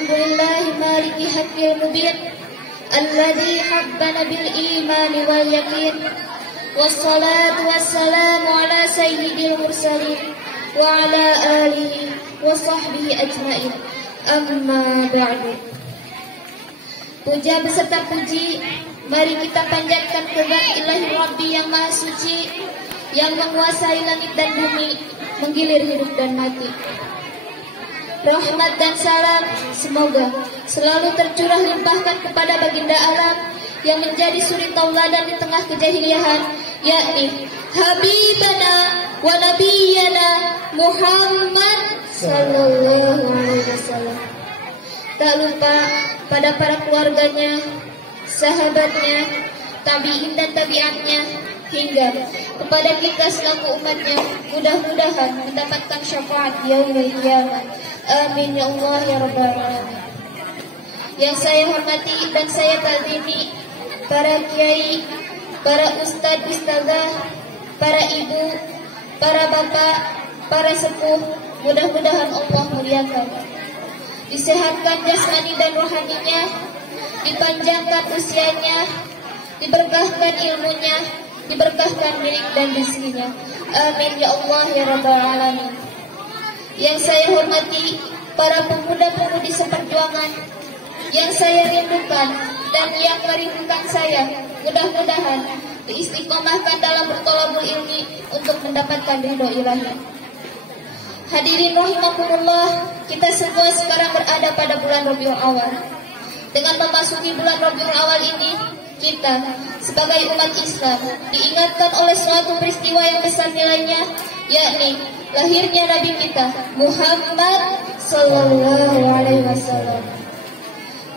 Alhamdulillahi maliki haqqil mubin alladzi habbana bil iman wal yaqin. Wassalatu wassalamu ala sayyidil mursalin wa ala alihi wa sahbihi ajma'in. Amma ba'du. Puja beserta puji mari kita panjatkan kepada Ilahi Rabbi yang Maha Suci, yang menguasai langit dan bumi, menggilir hidup dan mati. Rahmat dan salam semoga selalu tercurah limpahkan kepada baginda alam yang menjadi suri tauladan di tengah kejahiliahan, yakni Habibana wa Nabiyana Muhammad sallallahu alaihi wasallam. Tak lupa pada para keluarganya, sahabatnya, tabi'in dan tabi'atnya, hingga kepada kita selaku umatnya, mudah-mudahan mendapatkan syafaat yaumil qiyamah. Amin ya Allah ya rabbal alamin. Yang saya hormati dan saya takzimi para kiai, para ustadz ustazah, para ibu, para bapak, para sepuh, mudah-mudahan Allah muliakan, disehatkan jasmani dan rohaninya, dipanjangkan usianya, diberkahkan ilmunya, diberkahkan milik dan rezekinya. Amin ya Allah ya rabbal alamin. Yang saya hormati para pemuda-pemudi seperjuangan, yang saya rindukan dan yang merindukan saya, mudah-mudahan diistiqomahkan dalam bertolabul ilmi untuk mendapatkan ridho ilahi. Hadirin rahimakumullah, kita semua sekarang berada pada bulan Rabiul Awal. Dengan memasuki bulan Rabiul Awal ini, kita sebagai umat Islam diingatkan oleh suatu peristiwa yang besar nilainya, yakni lahirnya Nabi kita Muhammad sallallahu alaihi wasallam.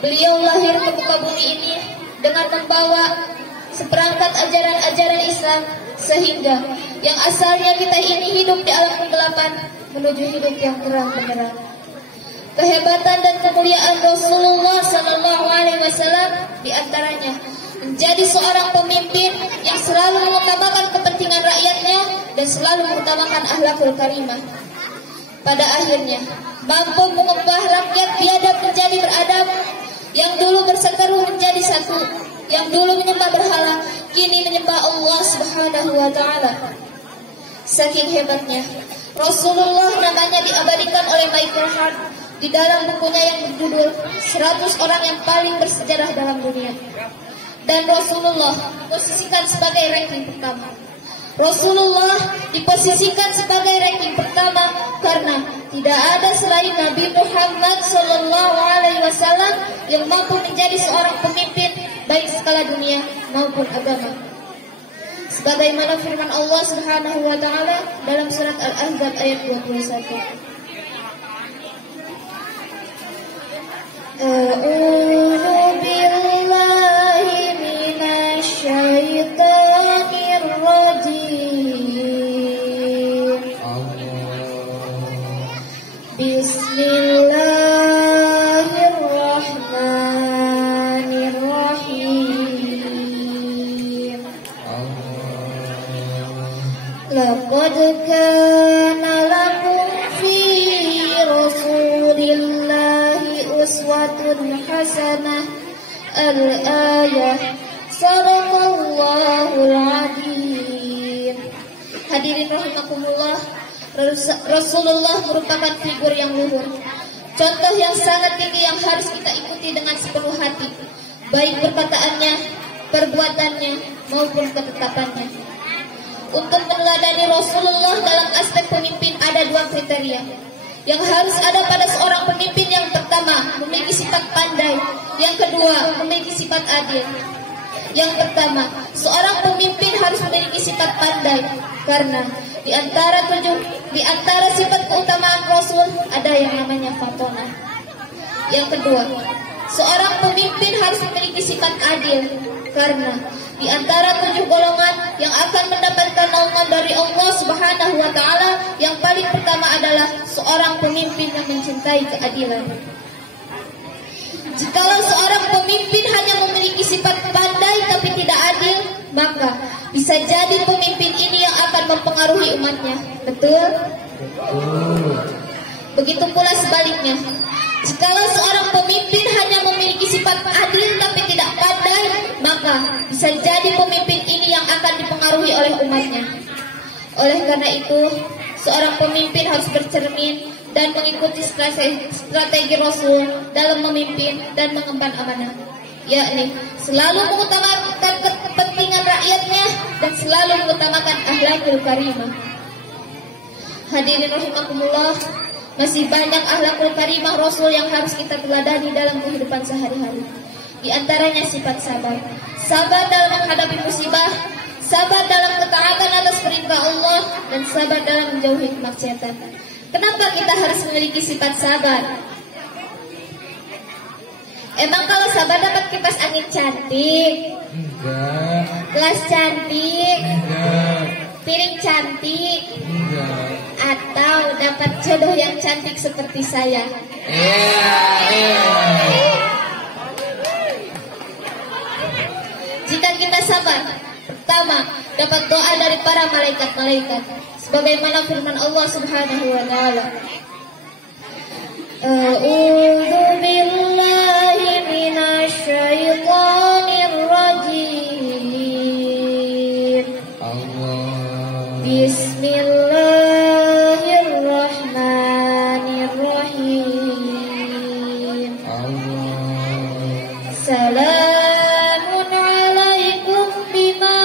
Beliau lahir ke muka bumi ini dengan membawa seperangkat ajaran-ajaran Islam, sehingga yang asalnya kita ini hidup di alam kegelapan menuju hidup yang terang benderang. Kehebatan dan kemuliaan Rasulullah sallallahu alaihi wasallam di antaranya menjadi seorang pemimpin yang selalu mengutamakan kepentingan rakyatnya dan selalu mengutamakan akhlakul karimah. Pada akhirnya mampu mengubah rakyat biadab menjadi beradab, yang dulu berseteru menjadi satu, yang dulu menyembah berhala kini menyembah Allah Subhanahu wa taala. Saking hebatnya Rasulullah namanya diabadikan oleh Michael Hart di dalam bukunya yang berjudul 100 orang yang paling bersejarah dalam dunia. Dan Rasulullah diposisikan sebagai ranking pertama. Rasulullah diposisikan sebagai ranking pertama karena tidak ada selain Nabi Muhammad sallallahu alaihi wasallam yang mampu menjadi seorang pemimpin baik skala dunia maupun agama. Sebagaimana firman Allah Subhanahu wa taala dalam surat Al-Ahzab ayat 21. A'udzu billahi minasy syaithanir rajim. Bismillahirrahmanirrahim. Laqad kana lakum fi Rasulillahi uswatun hasanah. Al-ayah. Sadaqallahul adzim. Hadirin rahimakumullah, Rasulullah merupakan figur yang luhur, contoh yang sangat tinggi yang harus kita ikuti dengan sepenuh hati, baik perkataannya, perbuatannya, maupun ketetapannya. Untuk meneladani Rasulullah dalam aspek pemimpin ada dua kriteria yang harus ada pada seorang pemimpin. Yang pertama, memiliki sifat pandai. Yang kedua, memiliki sifat adil. Yang pertama, seorang pemimpin harus memiliki sifat pandai, karena di antara sifat keutamaan Rasul ada yang namanya fatonah. Yang kedua, seorang pemimpin harus memiliki sifat adil, karena di antara 7 golongan yang akan mendapatkan naungan dari Allah Subhanahu wa taala, yang paling pertama adalah seorang pemimpin yang mencintai keadilan. Jikalau seorang pemimpin hanya memiliki sifat pandai tapi tidak adil, maka bisa jadi pemimpin ini yang akan mempengaruhi umatnya. Betul? Begitu pula sebaliknya. Jikalau seorang pemimpin hanya memiliki sifat adil tapi tidak pandai, maka bisa jadi pemimpin ini yang akan dipengaruhi oleh umatnya. Oleh karena itu, seorang pemimpin harus bercermin dan mengikuti strategi Rasul dalam memimpin dan mengemban amanah, yakni selalu mengutamakan kepentingan rakyatnya dan selalu mengutamakan akhlakul karimah. Hadirin rahimakumullah, masih banyak akhlakul karimah Rasul yang harus kita teladani dalam kehidupan sehari-hari. Di antaranya sifat sabar. Sabar dalam menghadapi musibah, sabar dalam ketaatan atas perintah Allah, dan sabar dalam menjauhi kemaksiatan. Kenapa kita harus memiliki sifat sabar? Emang kalau sabar dapat kipas angin cantik? Enggak. Gelas cantik? Enggak. Piring cantik? Enggak. Atau dapat jodoh yang cantik seperti saya? Jika kita sabar, pertama, dapat doa dari para malaikat-malaikat, sebagaimana firman Allah Subhanahu wa taala. A'udzu billahi minasy syaithanir rajim. Bismillahirrahmanirrahim. Salamun alaikum bima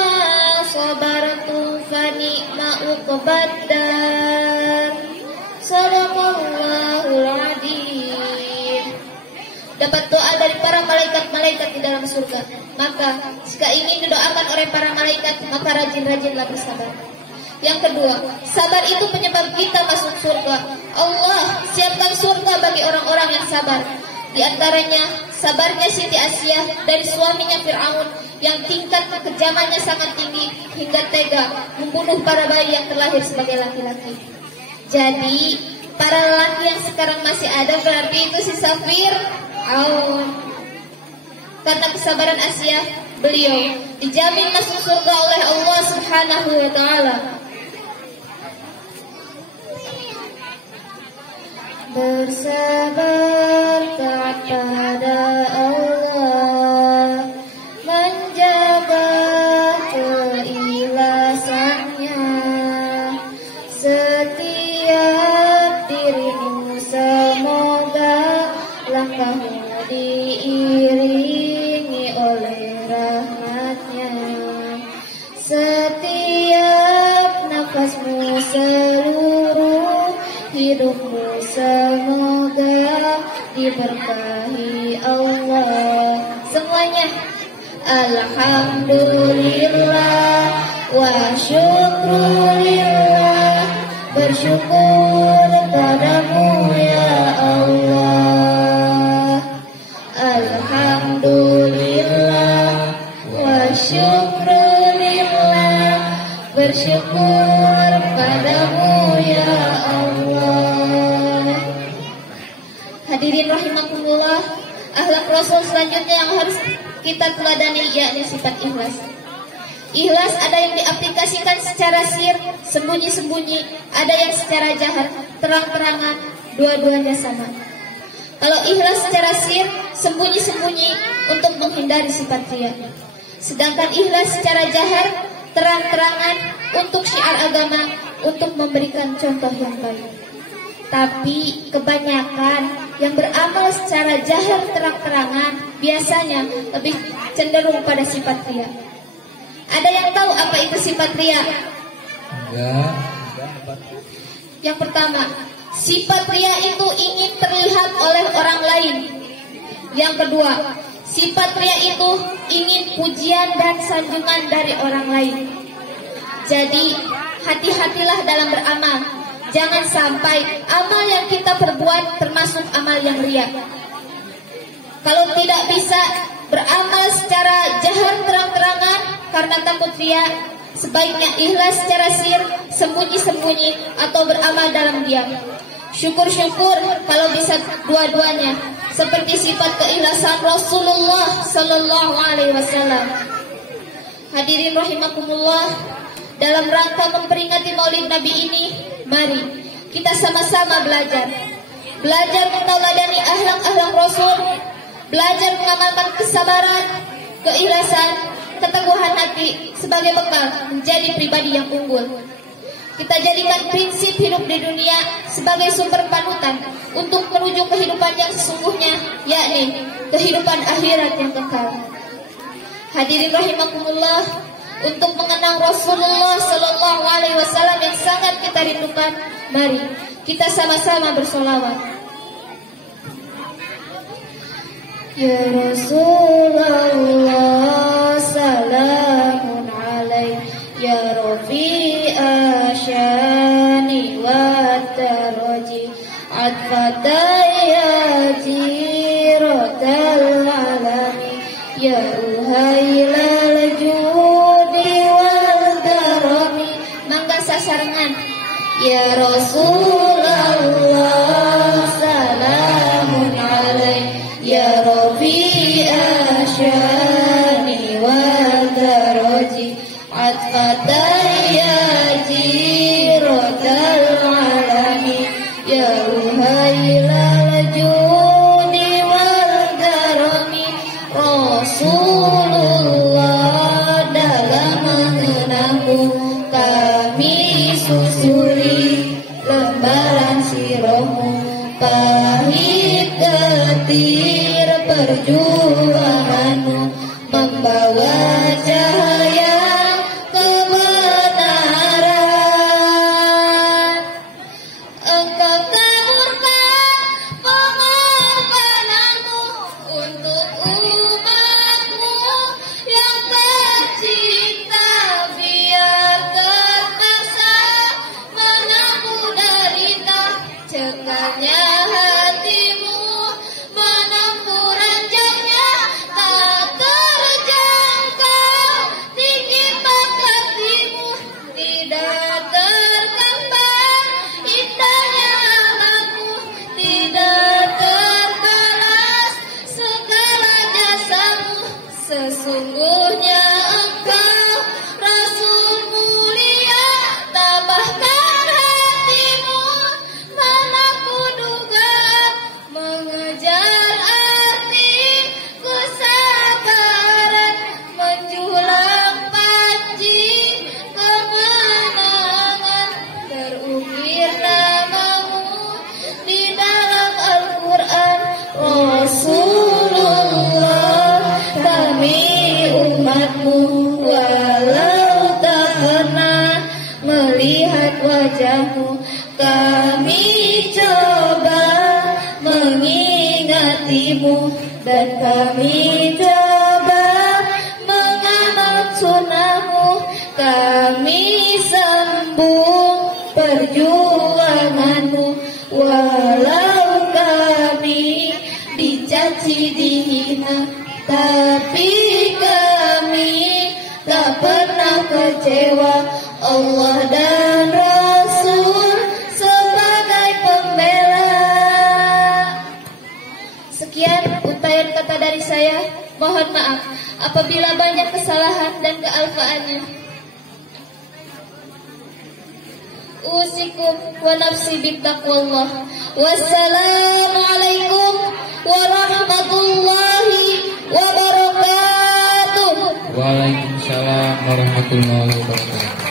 sabartum fa ni'ma uqbad-dar. Sadaqallahul adzim. Dapat doa dari para malaikat-malaikat di dalam surga. Maka jika ingin didoakan oleh para malaikat, maka rajin-rajinlah bersabar. Yang kedua, sabar itu penyebab kita masuk surga. Allah siapkan surga bagi orang-orang yang sabar. Di antaranya sabarnya Siti Asyah dari suaminya Fir'aun yang tingkat kekejamannya sangat tinggi hingga tega membunuh para bayi yang terlahir sebagai laki-laki. Jadi para lelaki yang sekarang masih ada berarti itu sisa Fir'aun. Karena kesabaran Asyah, beliau dijamin masuk surga oleh Allah Subhanahu wa taala. Bersabar kepada Allah, menjaga keikhlasannya. Setiap dirimu semoga langkahmu diiringi oleh rahmatnya. Setiap nafasmu seluruh hidupmu semoga diberkahi Allah. Semuanya alhamdulillah wa syukurillah. Bersyukur padamu ya Allah. Alhamdulillah wa syukurillah. Bersyukur padamu ya Allah. Hadirin rahimakumullah, akhlak Rasul selanjutnya yang harus kita teladani yakni sifat ikhlas. Ikhlas ada yang diaplikasikan secara sir, sembunyi-sembunyi, ada yang secara jahar, terang-terangan, dua-duanya sama. Kalau ikhlas secara sir, sembunyi-sembunyi untuk menghindari sifat riya. Sedangkan ikhlas secara jahar, terang-terangan untuk syiar agama, untuk memberikan contoh yang baik. Tapi kebanyakan yang beramal secara jahar terang-terangan biasanya lebih cenderung pada sifat riya. Ada yang tahu apa itu sifat riya? Enggak. Yang pertama, sifat riya itu ingin terlihat oleh orang lain. Yang kedua, sifat riya itu ingin pujian dan sanjungan dari orang lain. Jadi, hati-hatilah dalam beramal. Jangan sampai amal yang kita perbuat termasuk amal yang riya. Kalau tidak bisa beramal secara jahar terang-terangan karena takut riya, sebaiknya ikhlas secara sir, sembunyi-sembunyi, atau beramal dalam diam. Syukur-syukur kalau bisa dua-duanya, seperti sifat keikhlasan Rasulullah Sallallahu Alaihi Wasallam. Hadirin rahimakumullah, dalam rangka memperingati Maulid Nabi ini, mari kita sama-sama belajar belajar meneladani akhlak-akhlak Rasul, belajar mengamalkan kesabaran, keikhlasan, keteguhan hati sebagai bekal menjadi pribadi yang unggul. Kita jadikan prinsip hidup di dunia sebagai sumber panutan untuk menuju kehidupan yang sesungguhnya, yakni kehidupan akhirat yang kekal. Hadirin rahimakumullah, untuk mengenang Rasulullah Sallallahu Alaihi Wasallam yang sangat kita rindukan, mari kita sama-sama bersolawat. Ya Rasulullah, salamun alaik, ya Rafi'a syani wa taraji, adfataya jiratal alami, ya uhailal judi wal darami. Mangga sasarengan. Ya Rasulullah, salamun alaik, ya Rafi'a syani wa daraji, atfataya jiratal alami, ya uhailal judi wal darami. Rasulullah, dalam mengenangmu kami susuri lembaran sirahmu, pahit getir perjuanganmu, membawa cahaya kebenaran. Engkau kaburkan pengorbananmu untuk umatmu yang tercinta, biar terpaksa menanggung derita, cekalnya hatimu menempuh ranjangnya tak terjangkau, tinggi bakatimu tidak tergambar, indahnya alammu tidak terbalas segala jasamu. Sesungguhnya engkau Rasul mulia, tabahkan hatimu, mana ku duga mengejar arti kesabaran, menjulang panji kemenangan, terukir namamu di dalam Al-Quran. Rasulullah, kami umatmu, walau tak pernah melihat wajahmu, kami coba mengingatimu, dan kami coba mengamal sunnahmu, kami sambung perjuanganmu, walau kami dicaci dihina, tapi kami tak pernah kecewa. Allah dan Rasul sebagai pembela. Sekian untayan kata dari saya. Mohon maaf apabila banyak kesalahan dan kealfaannya. Usikum wa nafsi bittaqwallah. Wassalamualaikum warahmatullahi wabarakatuh. Waalaikumsalam warahmatullahi wabarakatuh.